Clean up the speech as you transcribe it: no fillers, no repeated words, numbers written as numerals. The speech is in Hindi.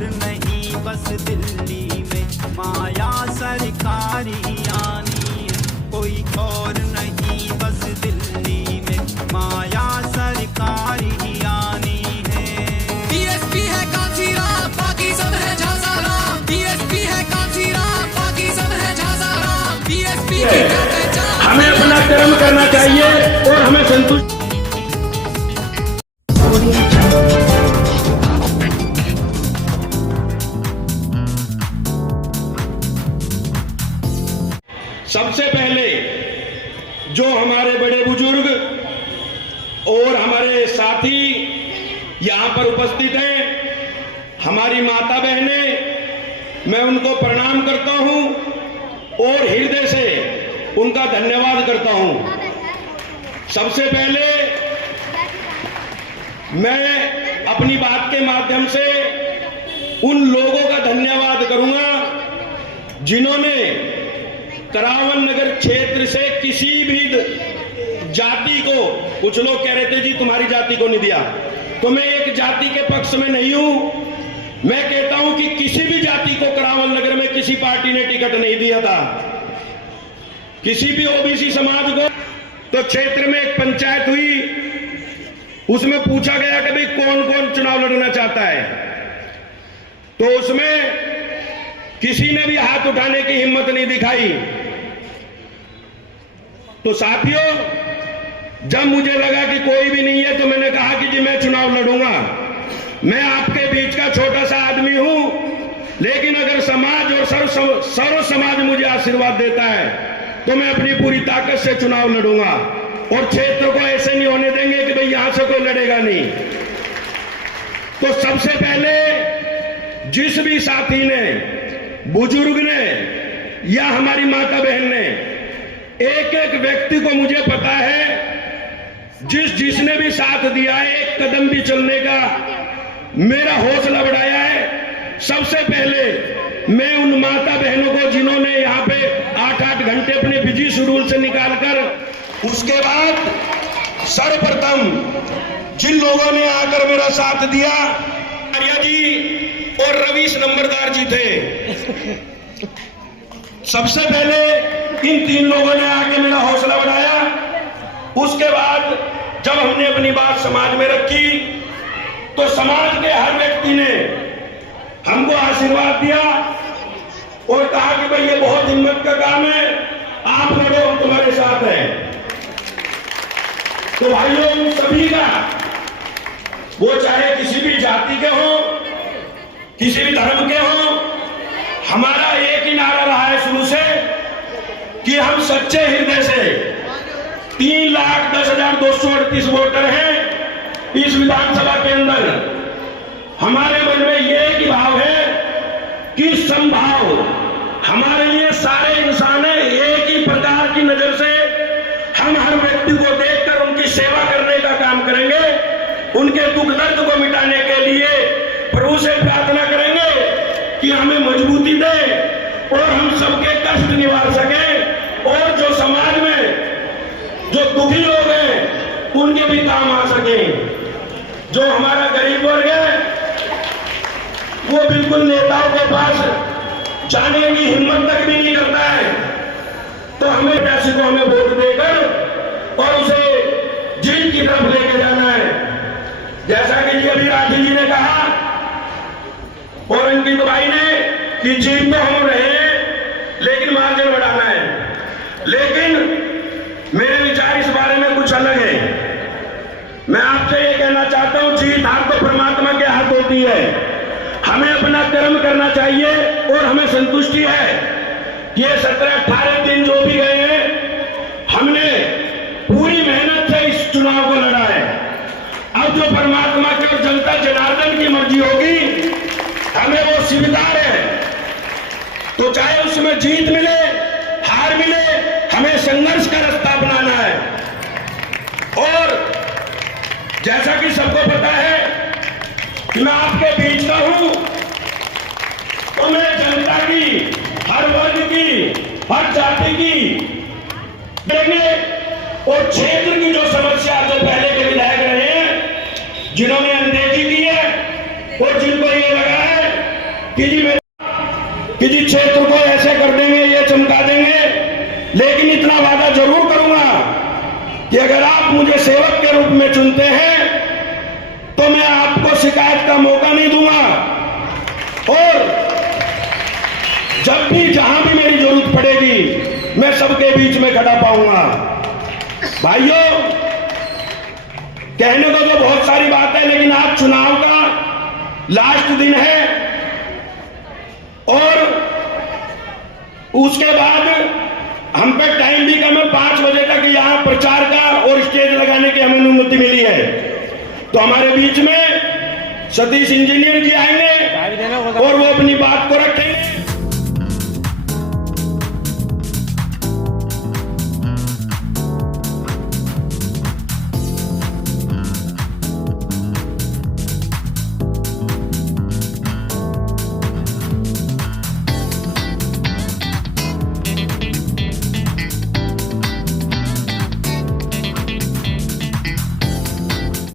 और नहीं बस दिल्ली में माया सरकारी आनी है, कोई और नहीं बस दिल्ली में माया सरकारी आनी है। डीएसपी है कांचीराम, बाकी सब है झांसाराम। डीएसपी है कांचीराम, बाकी सब है झांसाराम। डीएसपी की क्या पहचान, हमें अपना कर्म करना चाहिए और हमें संतुष्ट। सबसे पहले जो हमारे बड़े बुजुर्ग और हमारे साथी यहाँ पर उपस्थित हैं, हमारी माता बहनें, मैं उनको प्रणाम करता हूँ और हृदय से उनका धन्यवाद करता हूँ। सबसे पहले मैं अपनी बात के माध्यम से उन लोगों का धन्यवाद करूंगा जिन्होंने करावन नगर क्षेत्र से किसी भी जाति को, कुछ लोग कह रहे थे जी तुम्हारी जाति को नहीं दिया, तो मैं एक जाति के पक्ष में नहीं हूं। मैं कहता हूं कि किसी भी जाति को करावन नगर में किसी पार्टी ने टिकट नहीं दिया था। किसी भी ओबीसी समाज को, तो क्षेत्र में एक पंचायत हुई, उसमें पूछा गया कि भाई कौन कौन चुनाव लड़ना चाहता है, तो उसमें किसी ने भी हाथ उठाने की हिम्मत नहीं दिखाई। तो साथियों, जब मुझे लगा कि कोई भी नहीं है तो मैंने कहा कि जी मैं चुनाव लड़ूंगा। मैं आपके बीच का छोटा सा आदमी हूं, लेकिन अगर समाज और सर्व समाज मुझे आशीर्वाद देता है तो मैं अपनी पूरी ताकत से चुनाव लड़ूंगा और क्षेत्र को ऐसे नहीं होने देंगे कि भाई यहां से कोई लड़ेगा नहीं। तो सबसे पहले जिस भी साथी ने, बुजुर्ग ने या हमारी माता बहन ने, एक एक व्यक्ति को मुझे पता है, जिसने भी साथ दिया है, एक कदम भी चलने का मेरा हौसला बढ़ाया है। सबसे पहले मैं उन माता बहनों को जिन्होंने यहाँ पे 8-8 घंटे अपने बिजी शेड्यूल से निकालकर, उसके बाद सर्वप्रथम जिन लोगों ने आकर मेरा साथ दिया, आर्या जी और रवीश नंबरदार जी थे। सबसे पहले इन 3 लोगों ने आके मेरा हौसला बढ़ाया। उसके बाद जब हमने अपनी बात समाज में रखी तो समाज के हर व्यक्ति ने हमको आशीर्वाद दिया और कहा कि भाई ये बहुत हिम्मत का काम है, आप लड़ो, हम तुम्हारे साथ हैं। तो भाइयों, उन सभी का, वो चाहे किसी भी जाति के हो, किसी भी धर्म के हो, हमारा एक ही नारा रहा है शुरू से कि हम सच्चे हृदय से 3,10,238 वोटर हैं इस विधानसभा के अंदर। हमारे मन में ये एक ही भाव है कि समभाव, हमारे लिए सारे इंसान हैं, एक ही प्रकार की नजर से हम हर व्यक्ति को देखकर उनकी सेवा करने का काम करेंगे, उनके दुख दर्द को मिटाने के लिए प्रभु से प्रार्थना करेंगे कि हमें मजबूती दे और हम सबके कष्ट निवार सकें और जो समाज में जो दुखी लोग हैं उनके भी काम आ सकें। जो हमारा गरीब वर्ग है वो बिल्कुल नेताओं के पास जाने की हिम्मत तक भी नहीं करता है, तो हमें पैसे को हमें वोट देकर और उसे जीत की तरफ लेके जाना है। जैसा कि अभी राठी जी ने कहा और इनकी भाई ने कि जीत तो हम रहे हैं लेकिन मार्जिन बढ़ाना है। लेकिन मेरे विचार इस बारे में कुछ अलग है। मैं आपसे ये कहना चाहता हूं, जीत हार तो परमात्मा के हाथ होती है। हमें अपना कर्म करना चाहिए और हमें संतुष्टि है कि ये 17-18 दिन जो भी गए हैं, हमने पूरी मेहनत से इस चुनाव को लड़ा है। अब जो परमात्मा की और जनता जनार्दन की मर्जी होगी, हमें वो स्वीकार है। तो चाहे उसमें जीत मिले, हार मिले, हमें संघर्ष का रास्ता अपनाना है। और जैसा कि सबको पता है कि मैं आपके बीच का हूं, तो मैं जनता की, हर वर्ग की, हर जाति की देंगे और क्षेत्र की जो समस्या, जो पहले के विधायक रहे हैं, जिन्होंने अनदेखी की है और जिनको ये लगा है कि जी क्षेत्र को ऐसे कर देंगे, ये चमका देंगे, लेकिन इतना वादा जरूर करूंगा कि अगर आप मुझे सेवक के रूप में चुनते हैं तो मैं आपको शिकायत का मौका नहीं दूंगा, और जब भी जहां भी मेरी जरूरत पड़ेगी मैं सबके बीच में खड़ा पाऊंगा। भाइयों, कहने को तो बहुत सारी बात है, लेकिन आज चुनाव का लास्ट दिन है और उसके बाद हम पे टाइम भी कम है। 5 बजे तक यहां प्रचार का और स्टेज लगाने की हमें अनुमति मिली है। तो हमारे बीच में सतीश इंजीनियर जी आएंगे और वो अपनी बात को रखेंगे।